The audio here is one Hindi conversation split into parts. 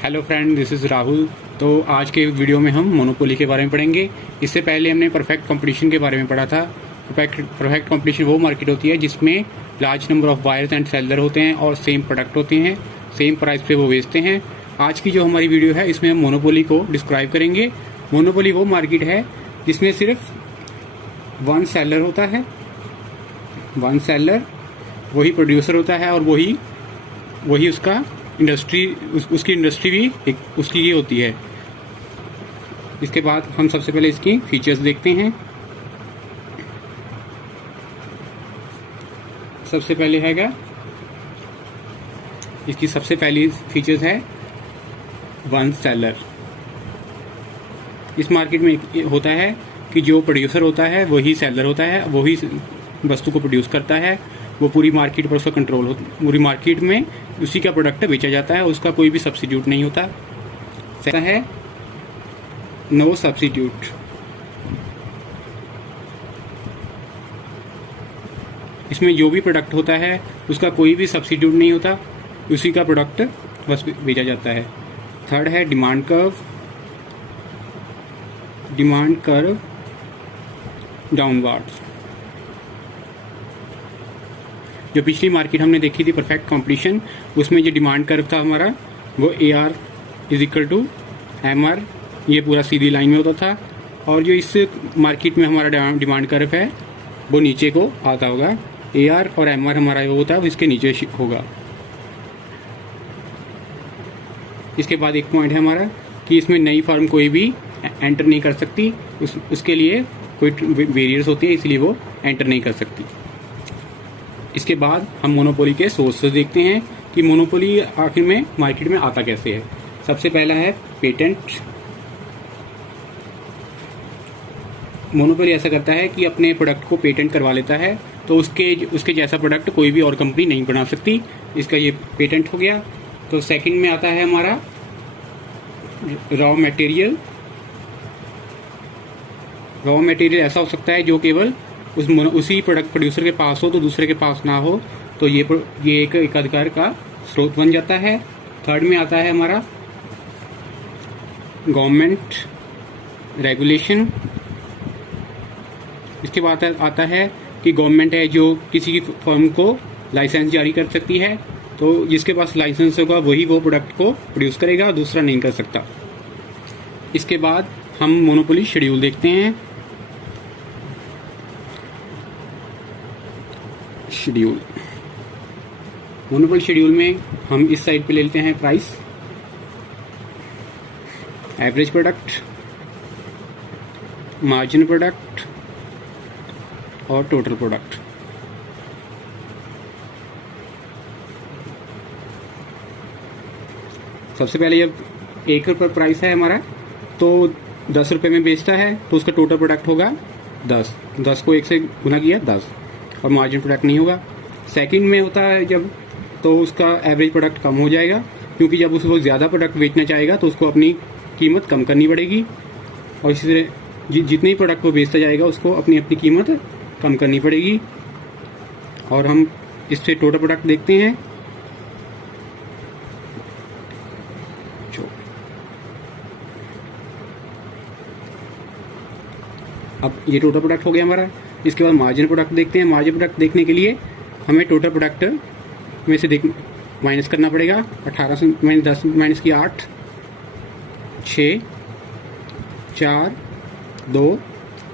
Hello friend, this is Rahul. तो आज के वीडियो में हम मोनोपोली के बारे में पढ़ेंगे। इससे पहले हमने परफेक्ट कंपटीशन के बारे में पढ़ा था। परफेक्ट कंपटीशन वो मार्केट होती है जिसमें large number of buyers and seller होते हैं और सेम प्रोडक्ट होते हैं, सेम प्राइस पे वो बेचते हैं। आज की जो हमारी वीडियो है इसमें हम मोनोपोली को डिस्क्राइब करेंगे। मोनोपोली वो मार्केट है जिसमें सिर्फ वन सेलर होता है, वन सेलर, वही प्रोड्यूसर होता है और वही उसका इंडस्ट्री, उसकी इंडस्ट्री भी एक उसकी ये होती है। इसके बाद हम सबसे पहले इसकी फीचर्स देखते हैं। सबसे पहले हैगा इसकी सबसे पहली फीचर्स है वन सेलर। इस मार्केट में होता है कि जो प्रोड्यूसर होता है वही सेलर होता है, वही वस्तु को प्रोड्यूस करता है, वो पूरी मार्केट पर उसका कंट्रोल होता है, पूरी मार्केट में उसी का प्रोडक्ट बेचा जाता है, उसका कोई भी सब्सिट्यूट नहीं होता। ऐसा है नो सब्सिट्यूट। इसमें जो भी प्रोडक्ट होता है उसका कोई भी सब्सिट्यूट नहीं होता, उसी का प्रोडक्ट बस बेचा जाता है। थर्ड है demand curve. Demand curve downwards. जो पिछली मार्केट हमने देखी थी परफेक्ट कंपटीशन, उसमें जो डिमांड कर्व था हमारा वो AR is equal to MR, ये पूरा सीधी लाइन में होता था। और जो इस मार्केट में हमारा डिमांड कर्व है वो नीचे को आता होगा। AR और MR हमारा जो होता है वो इसके नीचे होगा। इसके बाद एक पॉइंट है हमारा कि इसमें नई फर्म कोई भी एंटर नहीं कर सकती, उसके लिए कोई वेरियर्स होती है, इसलिए वो एंटर नहीं कर सकती। इसके बाद हम मोनोपोली के सोर्सेज देखते हैं कि मोनोपोली आखिर में मार्केट में आता कैसे है। सबसे पहला है पेटेंट। मोनोपोली ऐसा करता है कि अपने प्रोडक्ट को पेटेंट करवा लेता है, तो उसके जैसा प्रोडक्ट कोई भी और कंपनी नहीं बना सकती। इसका ये पेटेंट हो गया। तो सेकंड में आता है हमारा रॉ मटेरियल। रॉ मटेरियल ऐसा हो सकता है जो केवल उसी प्रोडक्ट प्रोड्यूसर के पास हो, तो दूसरे के पास ना हो, तो ये एक अधिकार का स्रोत बन जाता है। थर्ड में आता है हमारा गवर्नमेंट रेगुलेशन। इसके बाद आता है कि गवर्नमेंट है जो किसी की फर्म को लाइसेंस जारी कर सकती है, तो जिसके पास लाइसेंस होगा वही वो प्रोडक्ट को प्रोड्यूस करेगा, दूसरा नहीं कर सकता। इसके बाद हम मोनोपोली शेड्यूल देखते हैं। शेड्यूल, मोनोपोली शेड्यूल में हम इस साइड पे ले लेते हैं price, average product, margin product और टोटल प्रोडक्ट। सबसे पहले जब ₹1 प्राइस है हमारा, तो ₹10 में बेचता है, तो उसका टोटल प्रोडक्ट होगा 10 को 1 से गुना किया 10, और मार्जिन प्रोडक्ट नहीं होगा। सेकंड में होता है जब, तो उसका एवरेज प्रोडक्ट कम हो जाएगा, क्योंकि जब उसको ज़्यादा प्रोडक्ट बेचना चाहेगा तो उसको अपनी कीमत कम करनी पड़ेगी, और इसी तरह जितने प्रोडक्ट वो बेचता जाएगा उसको अपनी कीमत कम करनी पड़ेगी। और हम इससे टोटल प्रोडक्ट देखते हैं। अब ये टोटल प्रोडक्ट हो गया हमारा। इसके बाद मार्जिन प्रोडक्ट देखते हैं। मार्जिन प्रोडक्ट देखने के लिए हमें टोटल प्रोडक्ट में से माइनस करना पड़ेगा। 18 से -10 माइनस की 8, 6, 4, 2,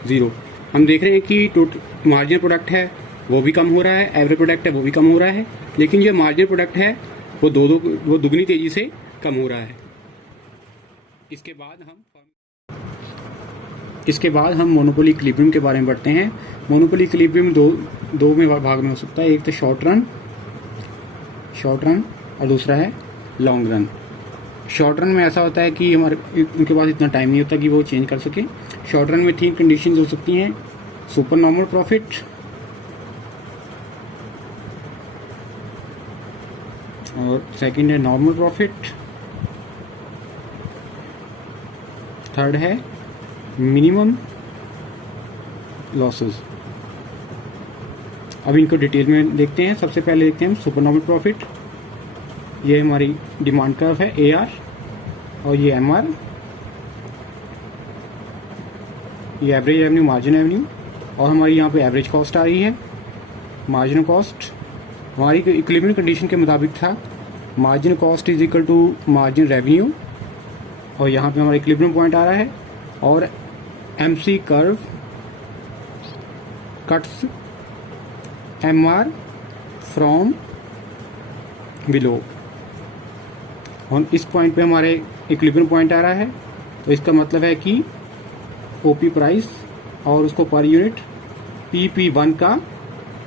0। हम देख रहे हैं कि टोटल मार्जिन प्रोडक्ट है वो भी कम हो रहा है, एवरेज प्रोडक्ट है वो भी कम हो रहा है, लेकिन जो मार्जिन प्रोडक्ट है वो वो दुगनी तेजी से कम हो रहा है। इसके बाद हम मोनोपोली इक्विलिब्रियम के बारे में पढ़ते हैं। मोनोपोली इक्विलिब्रियम दो भाग में हो सकता है। एक तो शॉर्ट रन और दूसरा है लॉन्ग रन। शॉर्ट रन में ऐसा होता है कि उनके पास इतना टाइम नहीं होता कि वो चेंज कर सके। शॉर्ट रन में 3 कंडीशंस हो सकती हैं: सुपर नॉर्मल प्रॉफिट, और सेकंड है नॉर्मल प्रॉफिट, थर्ड है मिनिमम लॉसेस। अब इनको डिटेल में देखते हैं। सबसे पहले देखते हैं हम सुपर नॉर्मल प्रॉफिट। ये हमारी डिमांड कर्व है AR, और ये एम आर, ये एवरेज रेवेन्यू, मार्जिन रेवेन्यू, और हमारी यहाँ पे एवरेज कॉस्ट आ रही है। मार्जिन कॉस्ट हमारी इक्विलिब्रियम कंडीशन के मुताबिक था margin cost is equal to margin revenue, और यहाँ पे हमारा इक्विलिब्रियम पॉइंट आ रहा है। और MC curve cuts MR from below, और इस पॉइंट पे हमारे इक्विलिब्रियम पॉइंट आ रहा है। तो इसका मतलब है कि ओपी प्राइस और उसको पर यूनिट PP1 का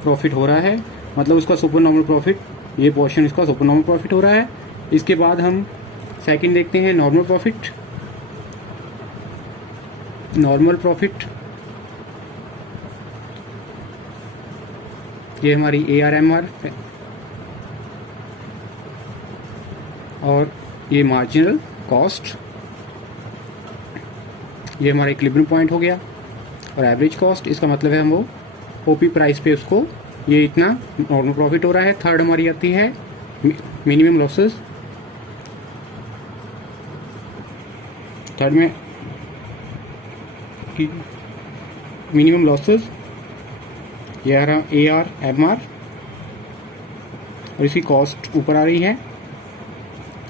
प्रॉफिट हो रहा है, मतलब उसका सुपर नॉर्मल प्रॉफिट, ये पोर्शन इसका सुपर नॉर्मल प्रॉफिट हो रहा है। इसके बाद हम सेकंड देखते हैं नॉर्मल प्रॉफिट। नॉर्मल प्रॉफिट ये हमारी ARMR है, और ये मार्जिनल कॉस्ट, ये हमारा इक्विलिब्रियम पॉइंट हो गया। और एवरेज कॉस्ट, इसका मतलब है हम वो ओपी प्राइस पे उसको ये इतना नॉर्मल प्रॉफिट हो रहा है। थर्ड हमारी आती है मिनिमम लॉसेस। थर्ड में मिनिमम लॉसेस, ये आ रहा ARMR, और इसकी कॉस्ट ऊपर आ रही है।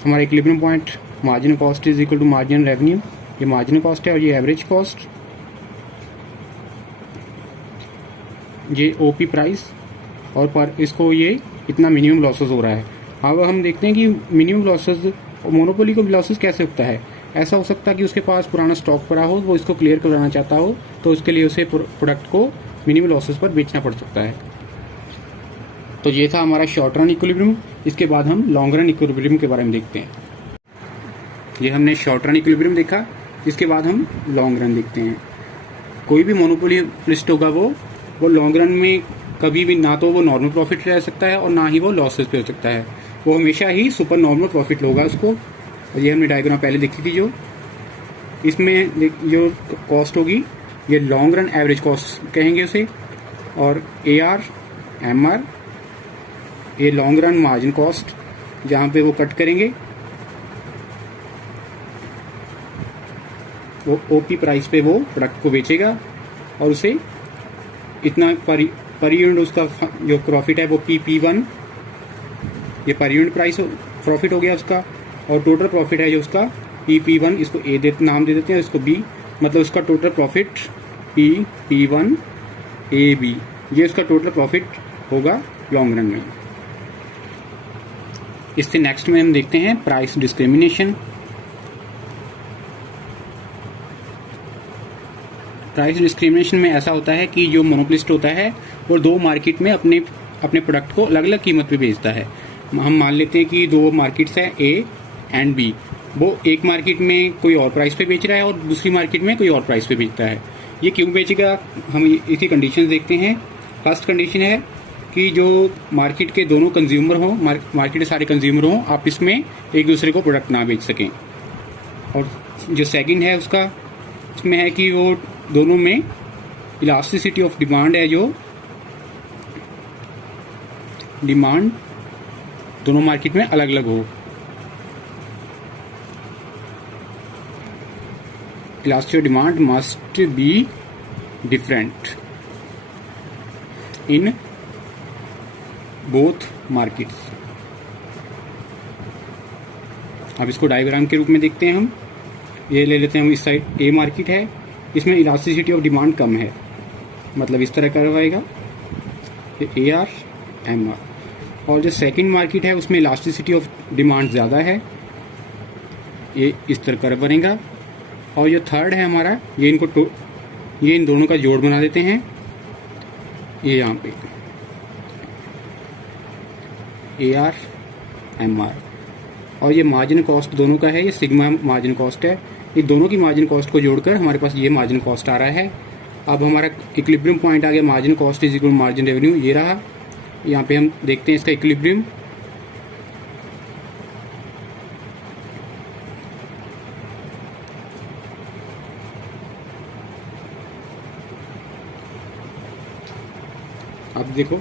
हमारा equilibrium point margin cost is equal to margin revenue, ये मार्जिन कॉस्ट है, और ये एवरेज कॉस्ट, ये ओपी प्राइस, और पर इसको ये इतना मिनिमम लॉसेस हो रहा है। अब हम देखते हैं कि मिनिमम लॉसेस मोनोपोली को लॉसेस कैसे होता है। ऐसा हो सकता है कि उसके पास पुराना स्टॉक पड़ा हो, वो इसको क्लियर कराना चाहता हो, तो उसके लिए उसे प्रोडक्ट को मिनिमम लॉसेस पर बेचना पड़ सकता है। तो ये था हमारा शॉर्ट रन इक्विलिब्रियम। इसके बाद हम लॉन्ग रन इक्विलिब्रियम के बारे में देखते हैं। ये हमने शॉर्ट रन इक्विलिब्रियम देखा, इसके बाद हम लॉन्ग रन देखते हैं। कोई भी मोनोपोलिस्ट होगा वो लॉन्ग रन में कभी भी ना तो वो नॉर्मल प्रॉफिट रह सकता है और ना ही वो लॉसेस पे हो सकता है, वो हमेशा ही सुपर नॉर्मल प्रॉफिट होगा उसको। और ये हमने डायग्राम पहले देखी थी, जो इसमें जो कॉस्ट होगी ये लॉन्ग रन एवरेज कॉस्ट कहेंगे उसे, और ARMR ये लॉन्ग रन मार्जिन कॉस्ट, जहाँ पे वो कट करेंगे वो ओपी प्राइस पे वो प्रोडक्ट को बेचेगा, और उसे इतना पर यूनिट उसका जो प्रॉफिट है वो PP1, ये पर यूनिट प्राइस प्रॉफिट हो गया उसका। और टोटल प्रॉफिट है जो उसका PP1, इसको नाम दे देते हैं, इसको B, मतलब उसका टोटल प्रॉफिट PP1 AB, ये उसका टोटल प्रॉफिट होगा लॉन्ग रन में। इससे नेक्स्ट में हम देखते हैं प्राइस डिस्क्रिमिनेशन। प्राइस डिस्क्रिमिनेशन में ऐसा होता है कि जो मोनोपोलिस्ट होता है वो दो मार्केट में अपने प्रोडक्ट को अलग अलग कीमत पे बेचता है। हम मान लेते हैं कि दो मार्केट्स हैं A एंड B, वो एक मार्केट में कोई और प्राइस पे बेच रहा है और दूसरी मार्केट में कोई और प्राइस पे बेचता है। ये क्यों बेचेगा, हम इसकी कंडीशंस देखते हैं। फर्स्ट कंडीशन है कि जो मार्केट के दोनों कंज्यूमर हों, मार्केट के सारे कंज्यूमर हों, आपस में एक दूसरे को प्रोडक्ट ना बेच सकें। और जो सेकंड है उसमें है कि वो दोनों में इलास्टिसिटी ऑफ डिमांड है, जो डिमांड दोनों मार्केट में अलग अलग हो। Elasticity demand must be different in both markets. अब इसको डायग्राम के रूप में देखते हैं हम। ये ले लेते हैं हम, इस साइड ए मार्केट है, इसमें इलास्टिसिटी ऑफ डिमांड कम है, मतलब इस तरह करवाएगा ये ARMR। और जो सेकंड मार्केट है उसमें इलास्टिसिटी ऑफ डिमांड ज़्यादा है, ये इस तरह कर्व बनेगा। और जो थर्ड है हमारा, ये इन दोनों का जोड़ बना देते हैं, ये यहाँ पे ARMR। और ये मार्जिन कॉस्ट दोनों का है, ये सिग्मा मार्जिन कॉस्ट है। ये दोनों की मार्जिन कॉस्ट को जोड़कर हमारे पास ये मार्जिन कॉस्ट आ रहा है। अब हमारा इक्विलिब्रियम पॉइंट आ गया, margin cost is equal margin revenue, ये रहा। यहाँ पे हम देखते हैं इसका इक्विलिब्रियम। अब देखो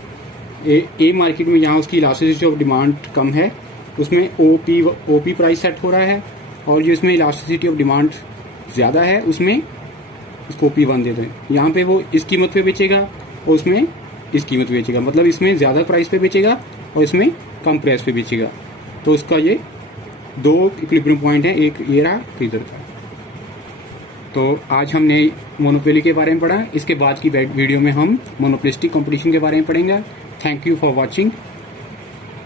ए मार्केट में यहाँ उसकी इलास्टिसिटी ऑफ डिमांड कम है, उसमें ओपी प्राइस सेट हो रहा है, और जो इसमें इलास्टिसिटी ऑफ डिमांड ज़्यादा है उसमें इसको P1 दे दें। यहाँ पे वो इस कीमत पे बेचेगा और उसमें इस कीमत पे बेचेगा, मतलब इसमें ज़्यादा प्राइस पे बेचेगा और इसमें कम प्राइस पे बेचेगा। तो उसका ये दो इक्विलिब्रियम पॉइंट है, एक ये रहा तो इधर का। तो आज हमने मोनोपोली के बारे में पढ़ा। इसके बाद की वीडियो में हम मोनोपोलिस्टिक कंपटीशन के बारे में पढ़ेंगे। Thank you for watching.